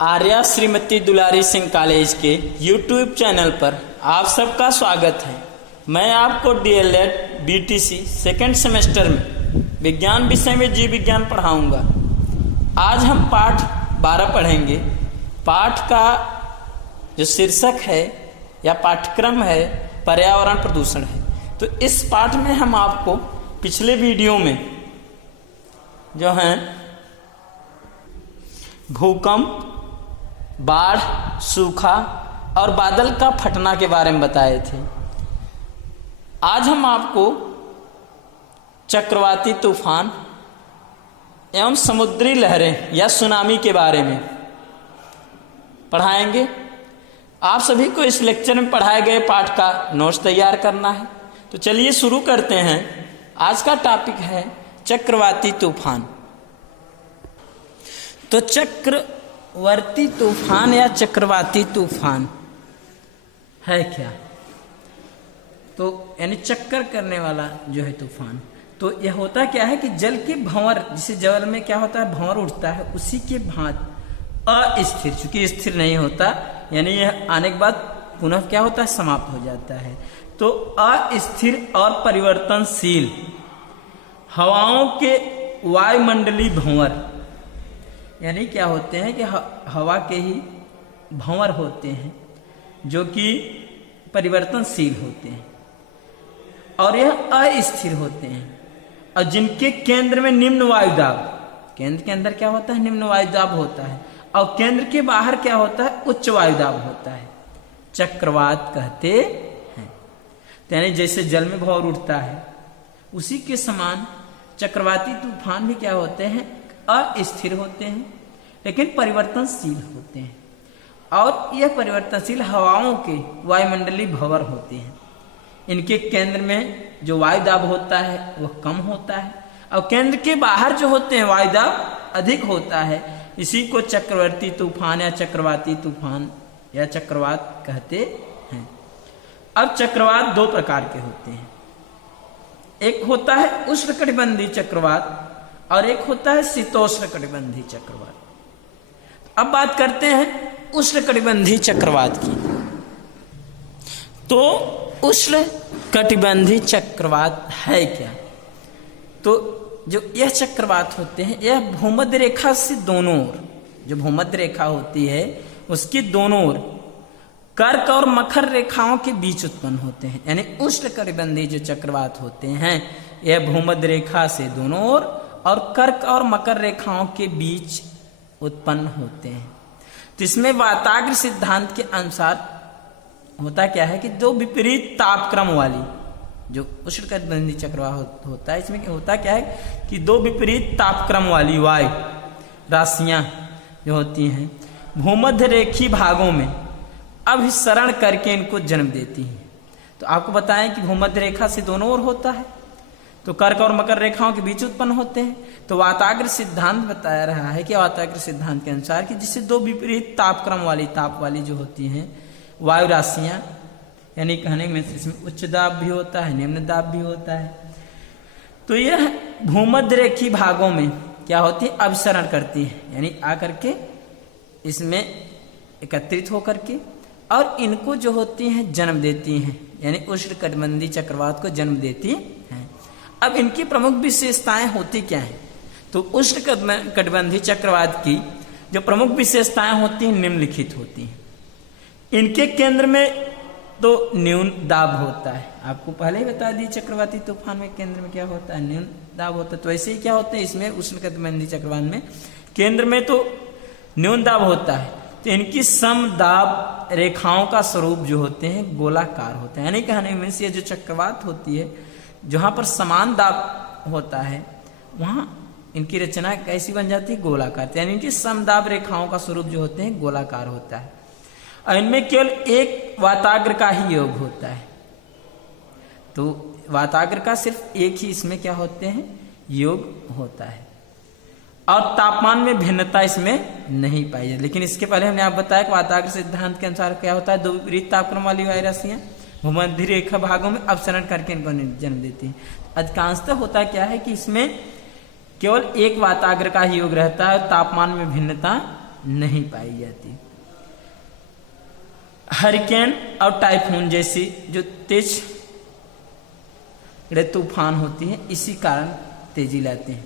आर्या श्रीमती दुलारी Singh college के YouTube channel पर आप सबका स्वागत है। मैं आपको DLED BTC सेकेंड सेमेस्टर में विज्ञान विषय में जीव विज्ञान पढ़ाऊंगा। आज हम पाठ 12 पढ़ेंगे। पाठ का जो शीर्षक है या पाठ्यक्रम है पर्यावरण प्रदूषण है। तो इस पाठ में हम आपको पिछले वीडियो में जो है भूकंप, बाढ़, सूखा और बादल का फटना के बारे में बताए थे। आज हम आपको चक्रवाती तूफान एवं समुद्री लहरें या सुनामी के बारे में पढ़ाएंगे। आप सभी को इस लेक्चर में पढ़ाए गए पाठ का नोट्स तैयार करना है। तो चलिए शुरू करते हैं। आज का टॉपिक है चक्रवाती तूफान। तो चक्रवर्ती तूफान या चक्रवाती तूफान है क्या? तो यानी चक्कर करने वाला जो है तूफान, तो यह होता क्या है कि जल के भंवर, जिसे जल में क्या होता है भंवर उठता है, उसी के भांति अस्थिर, चूंकि स्थिर नहीं होता यानी यह आने के बाद पुनः क्या होता है समाप्त हो जाता है। तो अस्थिर और परिवर्तनशील हवाओं के वायुमंडलीय भंवर यानी क्या होते हैं कि हवा के ही भंवर होते हैं जो कि परिवर्तनशील होते हैं और यह अस्थिर होते हैं और जिनके केंद्र में निम्न वायुदाब, केंद्र के अंदर क्या होता है निम्न वायुदाब होता है और केंद्र के बाहर क्या होता है उच्च वायुदाब होता है, चक्रवात कहते हैं। तो यानी जैसे जल में भंवर उठता है उसी के समान चक्रवाती तूफान भी क्या होते हैं अस्थिर होते हैं लेकिन परिवर्तनशील होते हैं और यह परिवर्तनशील हवाओं के वायुमंडलीय भंवर होते हैं। इनके केंद्र में जो वायुदाब होता है वह कम होता है और केंद्र के बाहर जो होते हैं वायुदाब अधिक होता है। इसी को चक्रवर्ती तूफान या चक्रवाती तूफान या चक्रवात कहते हैं। अब चक्रवात दो प्रकार के होते हैं, एक होता है उष्णकटिबंधीय चक्रवात और एक होता है शीतोष्णकटिबंधीय चक्रवात। अब बात करते हैं उष्णकटिबंधीय चक्रवात की। तो उष्णकटिबंधीय चक्रवात है क्या? तो जो यह चक्रवात होते हैं यह भूमध्य रेखा से दोनों ओर, जो भूमध्य रेखा होती है उसकी दोनों ओर कर्क और मकर रेखाओं के बीच उत्पन्न होते हैं। यानी उष्णकटिबंधीय जो चक्रवात होते हैं यह भूमध्य रेखा से दोनों ओर और कर्क और मकर रेखाओं के बीच उत्पन्न होते हैं। तो इसमें वाताग्र सिद्धांत के अनुसार होता क्या है कि दो विपरीत तापक्रम वाली जो उष्णकटिबंधीय चक्रवात होता है, इसमें होता क्या है कि दो विपरीत तापक्रम वाली वायु राशियां जो होती हैं भूमध्य रेखीय भागों में अभिसरण करके इनको जन्म देती हैं। तो आपको बताएं कि भूमध्य रेखा से दोनों ओर होता है तो कर्क और मकर रेखाओं के बीच उत्पन्न होते हैं। तो वाताग्र सिद्धांत बताया रहा है कि वाताग्र सिद्धांत के अनुसार कि जिससे दो विपरीत तापक्रम वाली ताप वाली जो होती हैं वायु राशियां, यानी कहने में इसमें उच्च दाब भी होता है निम्न दाब भी होता है, तो यह भूमध्य रेखीय भागों में क्या होती है अभिसरण करती है, यानी आकर के इसमें एकत्रित होकर के और इनको जो होती हैं जन्म देती हैं, यानी उष्णकटिबंधीय चक्रवात को जन्म देती हैं। अब इनकी प्रमुख विशेषताएं होती क्या हैं? तो उष्णकटिबंधीय चक्रवात की जो प्रमुख विशेषताएं होती हैं निम्नलिखित होती हैं। इनके केंद्र में तो न्यून दाब होता है, आपको पहले ही बता दी चक्रवाती तूफान में केंद्र में क्या होता है न्यून दाब होता है। तो ऐसे ही क्या होता है इसमें उष्णकटिबंधीय चक्रवात में केंद्र में तो न्यून दाब होता है। तो इनकी समदाब रेखाओं का स्वरूप जो होते हैं गोलाकार होता है, यानी कहने में ये जो चक्रवात होती है जहां पर समान दाब होता है वहां इनकी रचना कैसी बन जाती है गोलाकार, यानी इनकी समदाब रेखाओं का स्वरूप जो होते हैं गोलाकार होता है और इनमें केवल एक वाताग्र का ही योग होता है। तो वाताग्र का सिर्फ एक ही इसमें क्या होते हैं योग होता है और तापमान में भिन्नता इसमें नहीं पाई जाती। लेकिन इसके पहले हमने आप बताया कि वाताग्र सिद्धांत के अनुसार क्या होता है दो विपरीत तापक्रम वाली वायु राशियां भूमध्य रेखा भागों में अपसरण करके इनको जन्म देती है। अधिकांशतः होता क्या है कि इसमें केवल एक वाताग्र का ही योग रहता है, तापमान में भिन्नता नहीं पाई जाती। हरिकेन और टाइफून जैसी जो तेज तूफान होती है इसी कारण तेजी लाते हैं।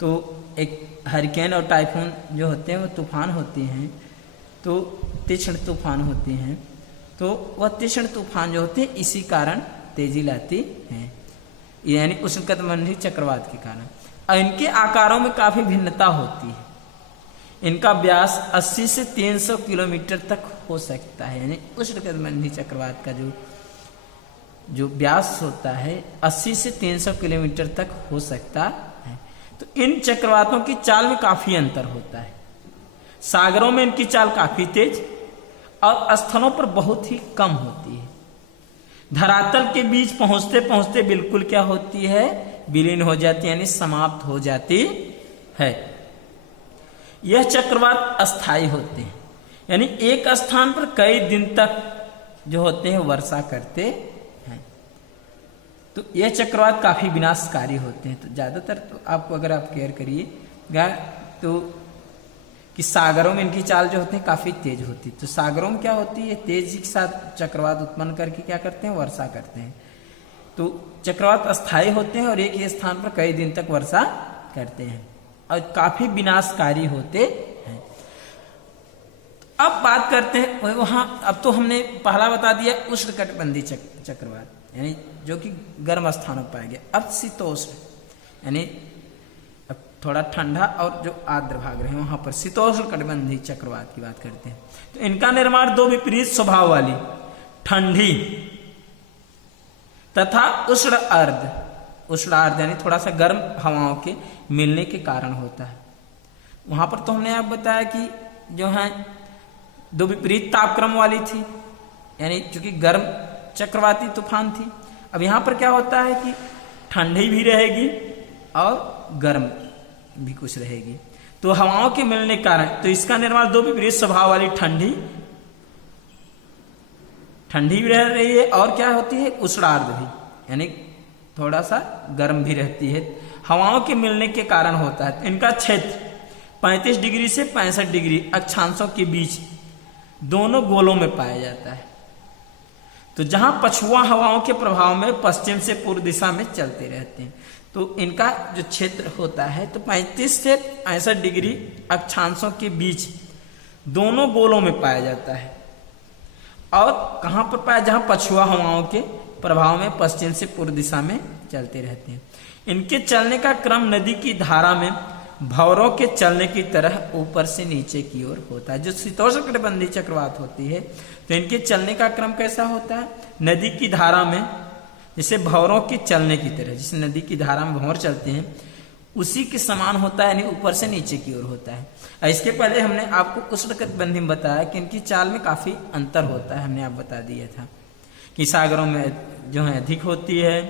तो एक हरिकेन और टाइफून जो होते हैं वो तूफान होती हैं, तो तीक्ष्ण तूफान होती हैं, तो वह तीक्ष्ण तूफान जो होते हैं इसी कारण तेजी लाती हैं, यानी उष्णकटिबंधीय चक्रवात के कारण। और इनके आकारों में काफी भिन्नता होती है। इनका व्यास 80 से 300 किलोमीटर तक हो सकता है, यानी उष्णकटिबंधीय चक्रवात का जो व्यास होता है 80 से 300 किलोमीटर तक हो सकता है। तो इन चक्रवातों की चाल में काफी अंतर होता है। सागरों में इनकी चाल काफी तेज और स्थलों पर बहुत ही कम होती है। धरातल के बीच पहुंचते पहुंचते बिल्कुल क्या होती है, विलीन हो जाती है, यानी समाप्त हो जाती है। यह चक्रवात अस्थायी होते हैं, यानी एक स्थान पर कई दिन तक जो होते हैं वर्षा करते हैं। तो यह चक्रवात काफी विनाशकारी होते हैं। तो ज्यादातर तो आपको अगर आप केयर करिएगा तो कि सागरों में इनकी चाल जो होती है काफी तेज होती है। तो सागरों में क्या होती है, तेजी के साथ चक्रवात उत्पन्न करके क्या करते हैं, वर्षा करते हैं। तो चक्रवात अस्थायी होते हैं और एक ही स्थान पर कई दिन तक वर्षा करते हैं और काफी विनाशकारी होते हैं। अब बात करते हैं वहां, अब तो हमने पहला बता दिया उष्णकटिबंधीय चक्रवात, यानी जो कि गर्म स्थानों पर पाया गया। अब शीतोष्ण, यानी थोड़ा ठंडा और जो आर्द्र भाग रहे वहां पर शीतोष्ण कटिबंधीय चक्रवात की बात करते हैं। तो इनका निर्माण दो विपरीत स्वभाव वाली ठंडी तथा उष्ण अर्ध यानी थोड़ा सा गर्म हवाओं के मिलने के कारण होता है। वहां पर तो हमने आप बताया कि जो है दो विपरीत तापक्रम वाली थी, यानी चूंकि गर्म चक्रवाती तूफान थी। अब यहां पर क्या होता है कि ठंडी भी रहेगी और गर्म भी कुछ रहेगी, तो हवाओं के मिलने के कारण तो इसका निर्माण दो विपरीत स्वभाव वाली ठंडी भी रह रही है और क्या होती है, उष्णार्ध भी, यानी थोड़ा सा गर्म भी रहती है, हवाओं के मिलने के कारण होता है। इनका क्षेत्र 35 डिग्री से 65 डिग्री अक्षांशों के बीच दोनों गोलों में पाया जाता है। तो जहां पछुआ हवाओं के प्रभाव में पश्चिम से पूर्व दिशा में चलते रहते हैं, तो इनका जो क्षेत्र होता है तो 35 से 65 डिग्री अक्षांशों के बीच दोनों गोलों में पाया जाता है। और कहां पर पाया, जहां पछुआ हवाओं के प्रभाव में पश्चिम से पूर्व दिशा में चलते रहते हैं। इनके चलने का क्रम नदी की धारा में भंवरों के चलने की तरह ऊपर से नीचे की ओर होता है। जो शीतोष्णकटिबंधीय चक्रवात होती है तो इनके चलने का क्रम कैसा होता है, नदी की धारा में जैसे भंवरों के चलने की तरह, जैसे नदी की धारा में भंवर चलते हैं उसी के समान होता है, यानी ऊपर से नीचे की ओर होता है। इसके पहले हमने आपको उष्णकटिबंधीय में बताया कि इनकी चाल में काफी अंतर होता है, हमने आप बता दिया था कि सागरों में जो है अधिक होती है,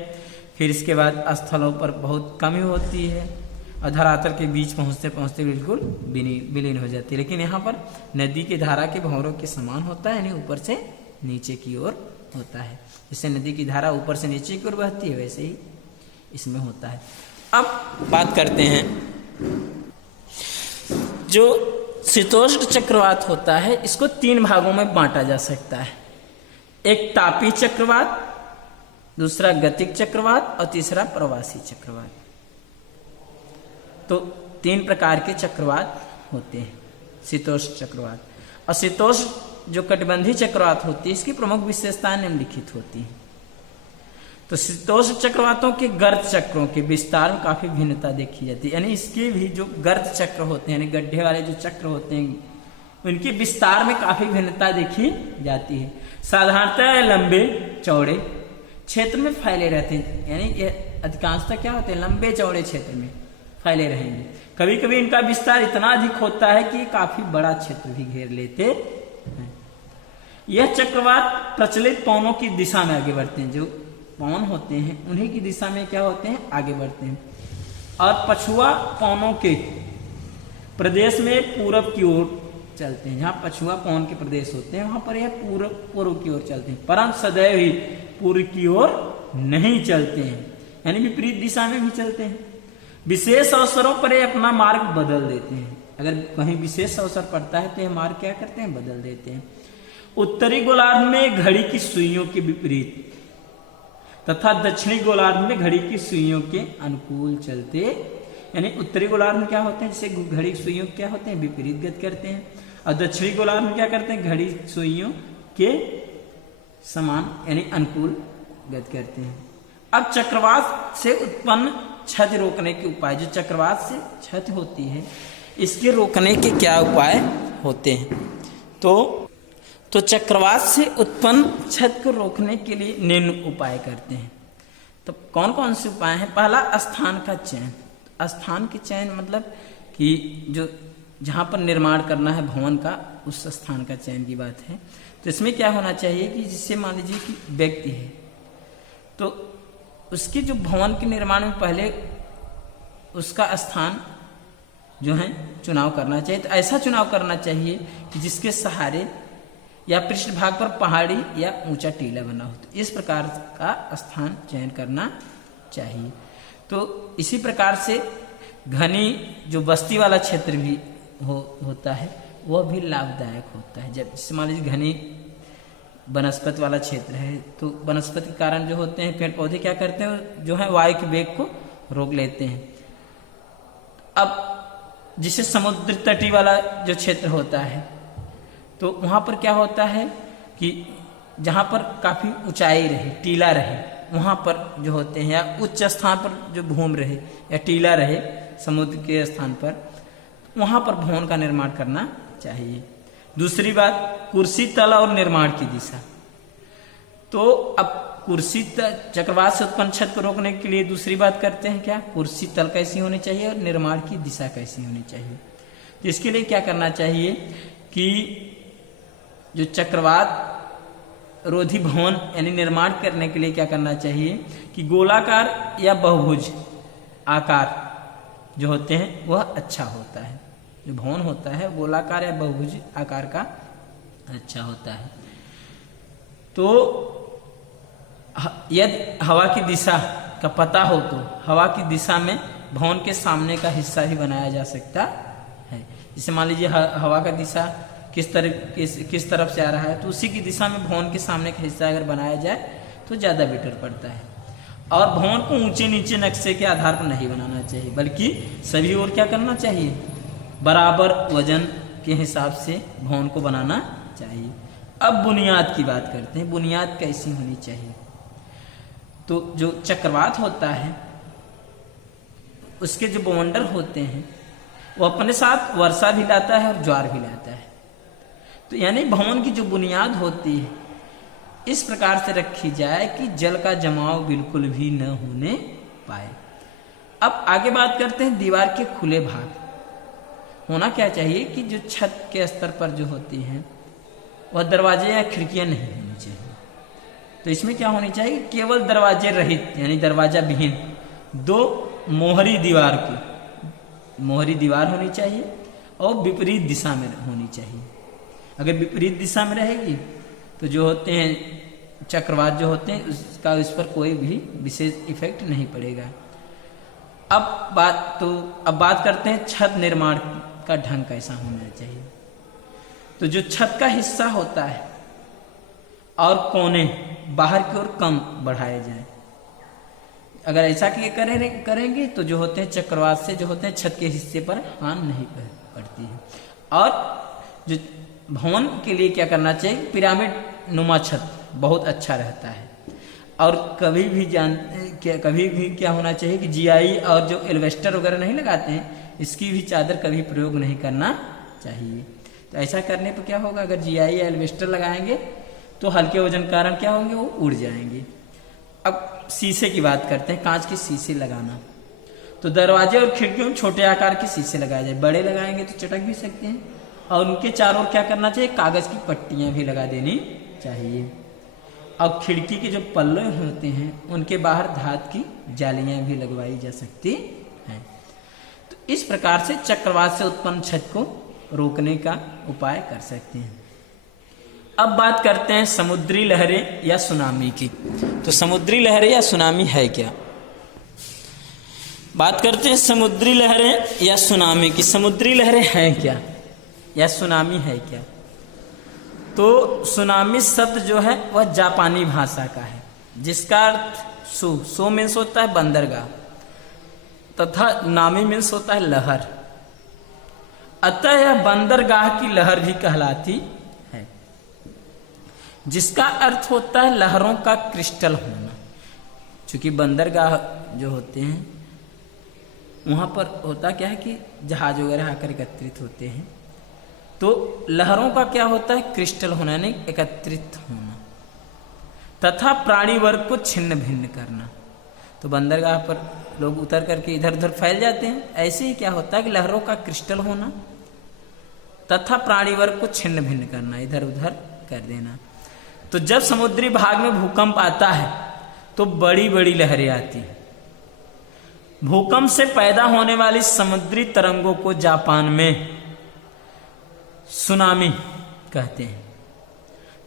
फिर इसके बाद स्थलों पर बहुत कम होती है और धरातल के बीच पहुंचते पहुंचते बिल्कुल विलीन हो जाती है। लेकिन यहाँ पर नदी की धारा के भंवरों के समान होता है, यानी ऊपर से नीचे की ओर होता है। जैसे नदी की धारा ऊपर से नीचे की ओर बहती है वैसे ही इसमें होता है। अब बात करते हैं जो शीतोष्ण चक्रवात होता है इसको 3 भागों में बांटा जा सकता है। एक तापीय चक्रवात, दूसरा गतिक चक्रवात और तीसरा प्रवासी चक्रवात। तो 3 प्रकार के चक्रवात होते हैं शीतोष्ण चक्रवात। और शीतोष्ण जो कटिबंधीय चक्रवात होती है इसकी प्रमुख विशेषताएं निम्नलिखित होती हैं। तो शीतोष्ण चक्रवातों के गर्त चक्रों के विस्तार में काफी भिन्नता देखी जाती है, यानी इसके भी जो गर्त चक्र होते हैं यानी गड्ढे वाले जो चक्र होते हैं उनके विस्तार में काफी भिन्नता देखी जाती है। साधारणतः लंबे चौड़े क्षेत्र में फैले रहते हैं, यानी ये अधिकांशतः क्या होते हैं, लंबे चौड़े क्षेत्र में फैले रहेंगे। कभी कभी इनका विस्तार इतना अधिक होता है कि काफी बड़ा क्षेत्र भी घेर लेते हैं। यह चक्रवात प्रचलित पवनों की दिशा में आगे बढ़ते हैं, जो पवन होते हैं उन्हीं की दिशा में क्या होते हैं, आगे बढ़ते हैं। और पछुआ पवनों के प्रदेश में पूरब की ओर चलते हैं। जहां पछुआ पवन के प्रदेश होते हैं वहां पर यह पूर्व की ओर चलते हैं, परंतु सदैव ही पूर्व की ओर नहीं चलते हैं, यानी विपरीत दिशा में भी चलते हैं। विशेष अवसरों पर ये अपना मार्ग बदल देते हैं। अगर कहीं विशेष अवसर पड़ता है तो ये मार्ग क्या करते हैं, बदल देते हैं। उत्तरी गोलार्ध में घड़ी की सुइयों के विपरीत तथा दक्षिणी गोलार्ध में घड़ी की सुइयों के अनुकूल चलते, यानी उत्तरी गोलार्ध में क्या होते हैं, जैसे घड़ी की सुइयों क्या होते हैं, विपरीत गति करते हैं, और दक्षिणी गोलार्ध में क्या करते हैं, घड़ी सुइयों के समान यानी अनुकूल गति करते हैं। अब चक्रवात से उत्पन्न क्षति रोकने के उपाय, जो चक्रवात से क्षति होती है इसके रोकने के क्या उपाय होते हैं, तो चक्रवात से उत्पन्न क्षति को रोकने के लिए निम्न उपाय करते हैं। तो कौन कौन से उपाय हैं? पहला, स्थान का चयन। स्थान के चयन मतलब कि जो जहाँ पर निर्माण करना है भवन का, उस स्थान का चयन की बात है। तो इसमें क्या होना चाहिए कि जिससे मान लीजिए कि व्यक्ति है तो उसके जो भवन के निर्माण में पहले उसका स्थान जो है चुनाव करना चाहिए। तो ऐसा चुनाव करना चाहिए कि जिसके सहारे या पृष्ठभाग पर पहाड़ी या ऊंचा टीला बना हो, तो इस प्रकार का स्थान चयन करना चाहिए। तो इसी प्रकार से घनी जो बस्ती वाला क्षेत्र भी होता है वह भी लाभदायक होता है। जब जैसे मान लीजिए घनी वनस्पति वाला क्षेत्र है तो वनस्पति के कारण जो होते हैं पेड़ पौधे क्या करते हैं, जो है वायु के वेग को रोक लेते हैं। अब जिसे समुद्र तटी वाला जो क्षेत्र होता है तो वहाँ पर क्या होता है कि जहाँ पर काफ़ी ऊंचाई रहे, टीला रहे, वहाँ पर जो होते हैं या उच्च स्थान पर जो भूमि रहे या टीला रहे समुद्र के स्थान पर, वहाँ पर भवन का निर्माण करना चाहिए। दूसरी बात, कुर्सी तल और निर्माण की दिशा। तो अब कुर्सी चक्रवात से उत्पन्न क्षति को रोकने के लिए दूसरी बात करते हैं क्या, कुर्सी तल कैसी होनी चाहिए और निर्माण की दिशा कैसी होनी चाहिए। तो इसके लिए क्या करना चाहिए कि जो चक्रवात रोधी भवन यानी निर्माण करने के लिए क्या करना चाहिए कि गोलाकार या बहुभुज आकार जो होते हैं वह अच्छा होता है। जो भवन होता है गोलाकार या बहुभुज आकार का अच्छा होता है। तो यदि हवा की दिशा का पता हो तो हवा की दिशा में भवन के सामने का हिस्सा भी बनाया जा सकता है। जैसे मान लीजिए हवा का दिशा किस तरफ से आ रहा है तो उसी की दिशा में भवन के सामने का हिस्सा अगर बनाया जाए तो ज़्यादा बेटर पड़ता है। और भवन को ऊंचे नीचे नक्शे के आधार पर नहीं बनाना चाहिए, बल्कि सभी ओर क्या करना चाहिए, बराबर वजन के हिसाब से भवन को बनाना चाहिए। अब बुनियाद की बात करते हैं, बुनियाद कैसी होनी चाहिए। तो जो चक्रवात होता है उसके जो बवंडर होते हैं वो अपने साथ वर्षा भी लाता है और ज्वार भी लाता है। तो यानी भवन की जो बुनियाद होती है इस प्रकार से रखी जाए कि जल का जमाव बिल्कुल भी न होने पाए। अब आगे बात करते हैं दीवार के खुले भाग। होना क्या चाहिए कि जो छत के स्तर पर जो होती हैं वह दरवाजे या खिड़कियां नहीं होनी चाहिए। तो इसमें क्या होनी चाहिए, केवल दरवाजे रहित यानी दरवाजा विहीन दो मोहरी दीवार होनी चाहिए और विपरीत दिशा में होनी चाहिए। अगर विपरीत दिशा में रहेगी तो जो होते हैं चक्रवात जो होते हैं उसका इस पर कोई भी विशेष इफेक्ट नहीं पड़ेगा। अब बात करते हैं छत निर्माण का ढंग कैसा होना चाहिए। तो जो छत का हिस्सा होता है और कोने बाहर की ओर कम बढ़ाए जाए। अगर ऐसा करेंगे तो जो होते हैं चक्रवात से जो होते हैं छत के हिस्से पर हानि नहीं पड़ती है। और जो भवन के लिए क्या करना चाहिए, पिरामिड नुमा छत बहुत अच्छा रहता है। और कभी भी क्या होना चाहिए कि जीआई और जो एल्वेस्टर वगैरह नहीं लगाते हैं इसकी भी चादर कभी प्रयोग नहीं करना चाहिए। तो ऐसा करने पर क्या होगा, अगर जीआई या एल्वेस्टर लगाएंगे तो हल्के वजन कारण क्या होंगे, वो उड़ जाएंगे। अब शीशे की बात करते हैं, कांच के शीशे लगाना। तो दरवाजे और खिड़कियों में छोटे आकार के शीशे लगाए जाए। बड़े लगाएंगे तो चटक भी सकते हैं। और उनके चारों ओर क्या करना चाहिए, कागज की पट्टियां भी लगा देनी चाहिए। और खिड़की के जो पल्ले होते हैं उनके बाहर धात की जालियां भी लगवाई जा सकती हैं। तो इस प्रकार से चक्रवात से उत्पन्न क्षति को रोकने का उपाय कर सकते हैं। अब बात करते हैं समुद्री लहरें या सुनामी की। तो समुद्री लहरें या सुनामी है क्या। बात करते हैं समुद्री लहरें या सुनामी की। समुद्री लहरें हैं क्या या सुनामी है क्या? तो सुनामी शब्द जो है वह जापानी भाषा का है, जिसका अर्थ सो मीन्स होता है बंदरगाह तथा नामी मीन्स होता है लहर। अतः यह बंदरगाह की लहर भी कहलाती है, जिसका अर्थ होता है लहरों का क्रिस्टल होना। क्योंकि बंदरगाह जो होते हैं वहां पर होता क्या है कि जहाज वगैरह आकर एकत्रित होते हैं, तो लहरों का क्या होता है क्रिस्टल होना, यानी एकत्रित होना, तथा प्राणी वर्ग को छिन्न भिन्न करना। तो बंदरगाह पर लोग उतर करके इधर उधर फैल जाते हैं, ऐसे ही क्या होता है कि लहरों का क्रिस्टल होना तथा प्राणी वर्ग को छिन्न भिन्न करना, इधर उधर कर देना। तो जब समुद्री भाग में भूकंप आता है तो बड़ी बड़ी लहरें आती हैं। भूकंप से पैदा होने वाली समुद्री तरंगों को जापान में सुनामी कहते हैं।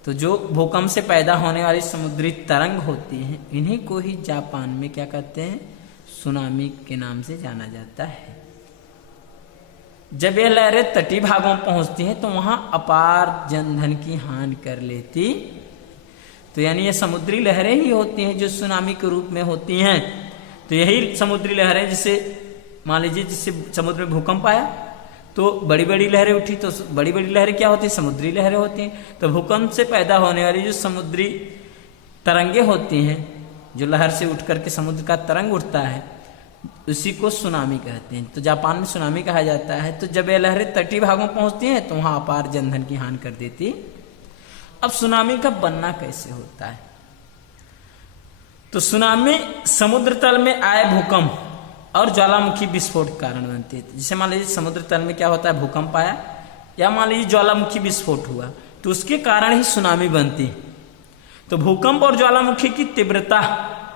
तो जो भूकंप से पैदा होने वाली समुद्री तरंग होती हैं, इन्हीं को ही जापान में क्या कहते हैं, सुनामी के नाम से जाना जाता है। जब यह लहरें तटीय भागों में पहुंचती हैं तो वहां अपार जनधन की हानि कर लेती। तो यानी ये समुद्री लहरें ही होती हैं जो सुनामी के रूप में होती हैं। तो यही समुद्री लहरें, जिसे मान लीजिए जिससे समुद्र में भूकंप आया तो बड़ी बड़ी लहरें उठी, तो बड़ी बड़ी लहरें क्या होती हैं, समुद्री लहरें होती हैं। तो भूकंप से पैदा होने वाली जो समुद्री तरंगे होती हैं, जो लहर से उठ करके समुद्र का तरंग उठता है, उसी को सुनामी कहते हैं। तो जापान में सुनामी कहा जाता है। तो जब ये लहरें तटीय भागों में पहुंचती हैं तो वहां अपार जनधन की हानि कर देती। अब सुनामी का बनना कैसे होता है? तो सुनामी समुद्र तल में आए भूकंप और ज्वालामुखी विस्फोट के कारण बनती है। जैसे मान लीजिए समुद्र तल में क्या होता है, भूकंप आया या मान लीजिए ज्वालामुखी विस्फोट हुआ, तो उसके कारण ही सुनामी बनती है। तो भूकंप और ज्वालामुखी की तीव्रता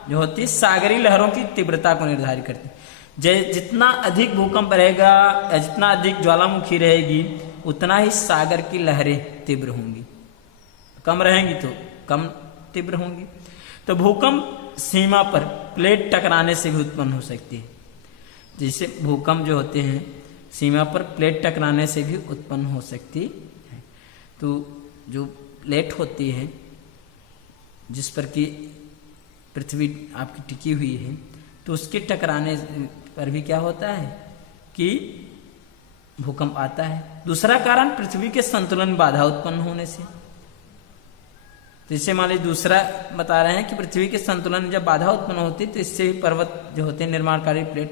जो होती है सागरी लहरों की तीव्रता को निर्धारित करती है। जितना अधिक भूकंप रहेगा या जितना अधिक ज्वालामुखी रहेगी, उतना ही सागर की लहरें तीव्र होंगी। कम रहेंगी तो कम तीव्र होंगी। तो भूकंप सीमा पर प्लेट टकराने से भी उत्पन्न हो सकती है। जैसे भूकंप जो होते हैं सीमा पर प्लेट टकराने से भी उत्पन्न हो सकती है। तो जो प्लेट होती है जिस पर कि पृथ्वी आपकी टिकी हुई है, तो उसके टकराने पर भी क्या होता है कि भूकंप आता है। दूसरा कारण पृथ्वी के संतुलन में बाधा उत्पन्न होने से। तो इससे मान लीजिए दूसरा बता रहे हैं कि पृथ्वी के संतुलन में जब बाधा उत्पन्न होती है तो इससे भी पर्वत जो होते हैं निर्माणकारी प्लेट,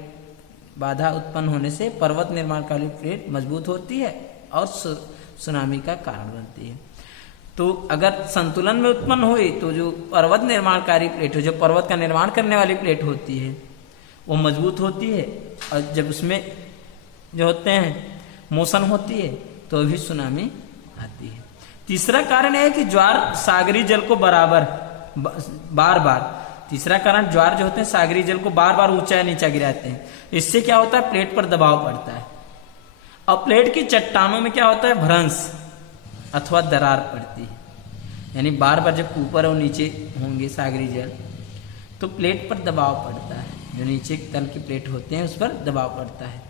बाधा उत्पन्न होने से पर्वत निर्माणकारी प्लेट मजबूत होती है और सुनामी का कारण बनती है। तो अगर संतुलन में उत्पन्न हुई तो जो पर्वत निर्माणकारी प्लेट है, जो पर्वत का निर्माण करने वाली प्लेट होती है, वो मजबूत होती है। और जब उसमें जो होते हैं मोशन होती है तो भी सुनामी आती है। तीसरा कारण यह है कि ज्वार सागरी जल को बार बार तीसरा कारण ज्वार जो होते हैं सागरी जल को बार बार ऊंचा नीचा गिराते हैं। इससे क्या होता है, प्लेट पर दबाव पड़ता है और प्लेट की चट्टानों में क्या होता है, भ्रंश अथवा दरार पड़ती है। यानी बार बार जब ऊपर और नीचे होंगे सागरी जल तो प्लेट पर दबाव पड़ता है, जो नीचे तल की प्लेट होते हैं उस पर दबाव पड़ता है।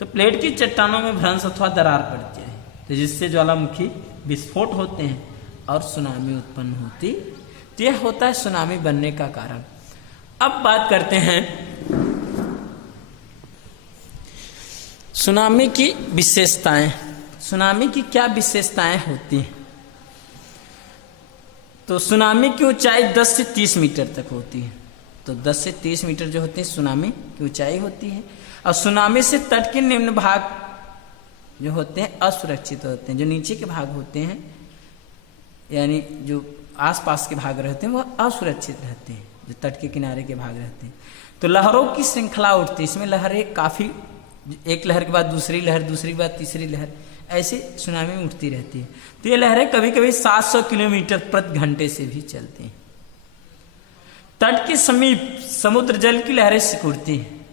तो प्लेट की चट्टानों में भ्रंश अथवा दरार पड़ती है, तो जिससे ज्वालामुखी विस्फोट होते हैं और सुनामी उत्पन्न होती। तो यह होता है सुनामी बनने का कारण। अब बात करते हैं सुनामी की विशेषताएं। सुनामी की क्या विशेषताएं होती हैं? तो सुनामी की ऊंचाई 10 से 30 मीटर तक होती है। तो 10 से 30 मीटर जो होती है सुनामी की ऊंचाई होती है। और सुनामी से तट के निम्न भाग जो होते हैं असुरक्षित होते हैं। जो नीचे के भाग होते हैं यानी जो आसपास के भाग रहते हैं वो असुरक्षित रहते हैं, जो तट के किनारे के भाग रहते हैं। तो लहरों की श्रृंखला उठती है। इसमें लहरें काफी, एक लहर के बाद दूसरी लहर, दूसरी के बाद तीसरी लहर, ऐसे सुनामी में उठती रहती है। तो ये लहरें कभी कभी 700 किलोमीटर प्रति घंटे से भी चलती हैं। तट के समीप समुद्र जल की लहरें सिकुड़ती हैं।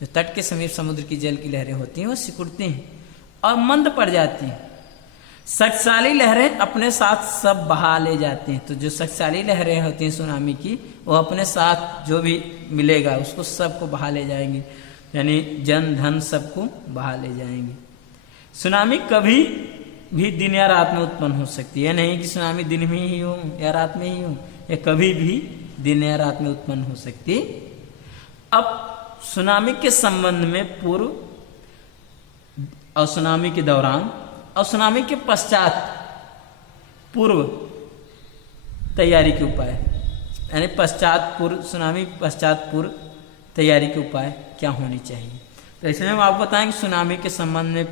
जो तट के समीप समुद्र की जल की लहरें होती हैं वो सिकुड़ती हैं और मंद पड़ जाती हैं। शक्तिशाली लहरें अपने साथ सब बहा ले जाती हैं। तो जो शक्तिशाली लहरें होती हैं सुनामी की, वो अपने साथ जो भी मिलेगा उसको सबको बहा ले जाएंगी। यानी जन धन सबको बहा ले जाएंगे। सुनामी कभी भी दिन या रात में उत्पन्न हो सकती है, नहीं कि सुनामी दिन में ही हो या रात में ही हो, या कभी भी दिन या रात में उत्पन्न हो सकती। अब सुनामी के संबंध में पूर्व और सुनामी के दौरान और सुनामी के पश्चात पूर्व तैयारी के उपाय, यानी पश्चात पूर्व, सुनामी पश्चात पूर्व तैयारी के उपाय क्या होनी चाहिए। तो इसमें हम आपको बताएंगे सुनामी के संबंध में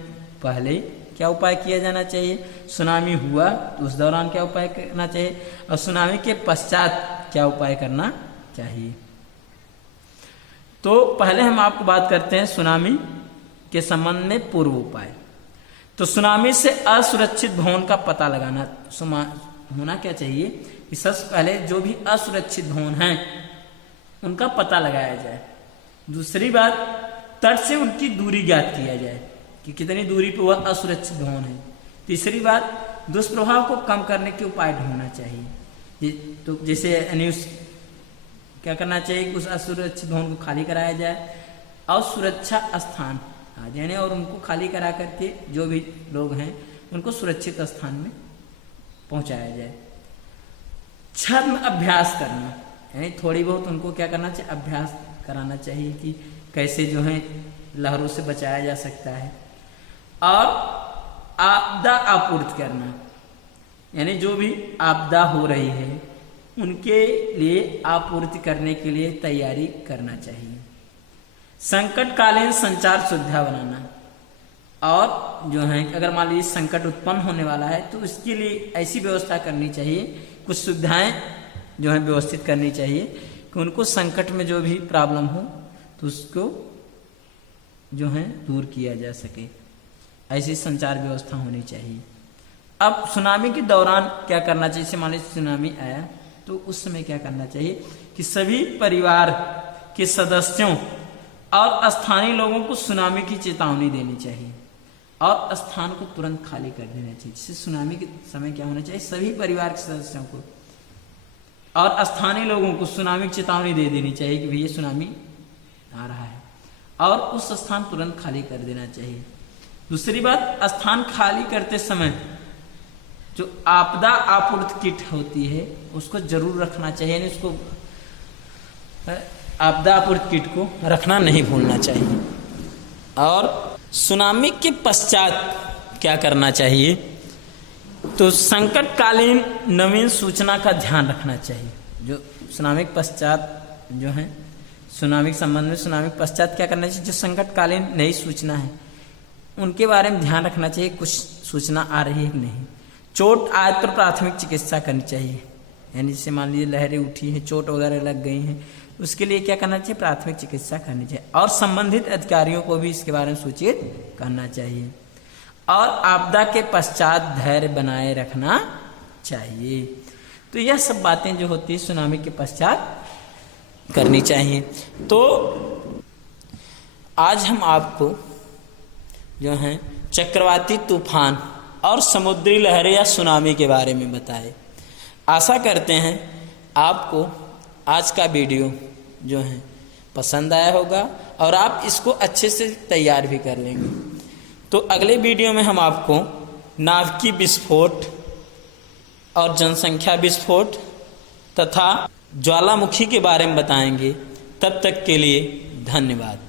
पहले क्या उपाय किया जाना चाहिए, सुनामी हुआ तो उस दौरान क्या उपाय करना चाहिए, और सुनामी के पश्चात क्या उपाय करना चाहिए। तो पहले हम आपको बात करते हैं सुनामी के संबंध में पूर्व उपाय। तो सुनामी से असुरक्षित भवन का पता लगाना होना क्या चाहिए कि सबसे पहले जो भी असुरक्षित भवन हैं उनका पता लगाया जाए। दूसरी बात, तट से उनकी दूरी ज्ञात किया जाए कि कितनी दूरी पर वह असुरक्षित भवन है। तीसरी बात, दुष्प्रभाव को कम करने के उपाय ढूंढना चाहिए। तो जैसे क्या करना चाहिए कि उस असुरक्षित भवन को खाली कराया जाए और सुरक्षा स्थान आ जाने और उनको खाली करा करके जो भी लोग हैं उनको सुरक्षित स्थान में पहुंचाया जाए। छद्म अभ्यास करना, यानी थोड़ी बहुत उनको क्या करना चाहिए, अभ्यास कराना चाहिए कि कैसे जो है लहरों से बचाया जा सकता है। और आपदा आपूर्ति करना, यानी जो भी आपदा हो रही है उनके लिए आपूर्ति करने के लिए तैयारी करना चाहिए। संकटकालीन संचार सुविधा बनाना, और जो है अगर मान लीजिए संकट उत्पन्न होने वाला है तो उसके लिए ऐसी व्यवस्था करनी चाहिए, कुछ सुविधाएं जो है व्यवस्थित करनी चाहिए कि उनको संकट में जो भी प्रॉब्लम हो तो उसको जो है दूर किया जा सके। ऐसी संचार व्यवस्था होनी चाहिए। अब सुनामी के दौरान क्या करना चाहिए, जैसे मान लीजिए सुनामी आया तो उस समय क्या करना चाहिए कि सभी परिवार के सदस्यों और स्थानीय लोगों को सुनामी की चेतावनी देनी चाहिए और स्थान को तुरंत खाली कर देना चाहिए। जैसे सुनामी के समय क्या होना चाहिए, सभी परिवार के सदस्यों को और स्थानीय लोगों को सुनामी की चेतावनी दे देनी चाहिए कि भैया सुनामी आ रहा है और उस स्थान तुरंत खाली कर देना चाहिए। दूसरी बात, स्थान खाली करते समय जो आपदा आपूर्ति किट होती है उसको जरूर रखना चाहिए, यानी उसको आपदा आपूर्ति किट को रखना नहीं भूलना चाहिए। और सुनामी के पश्चात क्या करना चाहिए, तो संकटकालीन नवीन सूचना का ध्यान रखना चाहिए। जो सुनामी के पश्चात जो है सुनामी के संबंध में सुनामी के पश्चात क्या करना चाहिए, जो संकटकालीन नई सूचना है उनके बारे में ध्यान रखना चाहिए, कुछ सूचना आ रही है कि नहीं। चोट आए तो प्राथमिक चिकित्सा करनी चाहिए, यानी जैसे मान लीजिए लहरें उठी हैं, चोट वगैरह लग गई हैं, उसके लिए क्या करना चाहिए, प्राथमिक चिकित्सा करनी चाहिए। और संबंधित अधिकारियों को भी इसके बारे में सूचित करना चाहिए। और आपदा के पश्चात धैर्य बनाए रखना चाहिए। तो यह सब बातें जो होती है सुनामी के पश्चात करनी चाहिए। तो आज हम आपको जो है चक्रवाती तूफान और समुद्री लहरें या सुनामी के बारे में बताए। आशा करते हैं आपको आज का वीडियो जो है पसंद आया होगा और आप इसको अच्छे से तैयार भी कर लेंगे। तो अगले वीडियो में हम आपको नाभिकीय विस्फोट और जनसंख्या विस्फोट तथा ज्वालामुखी के बारे में बताएंगे। तब तक के लिए धन्यवाद।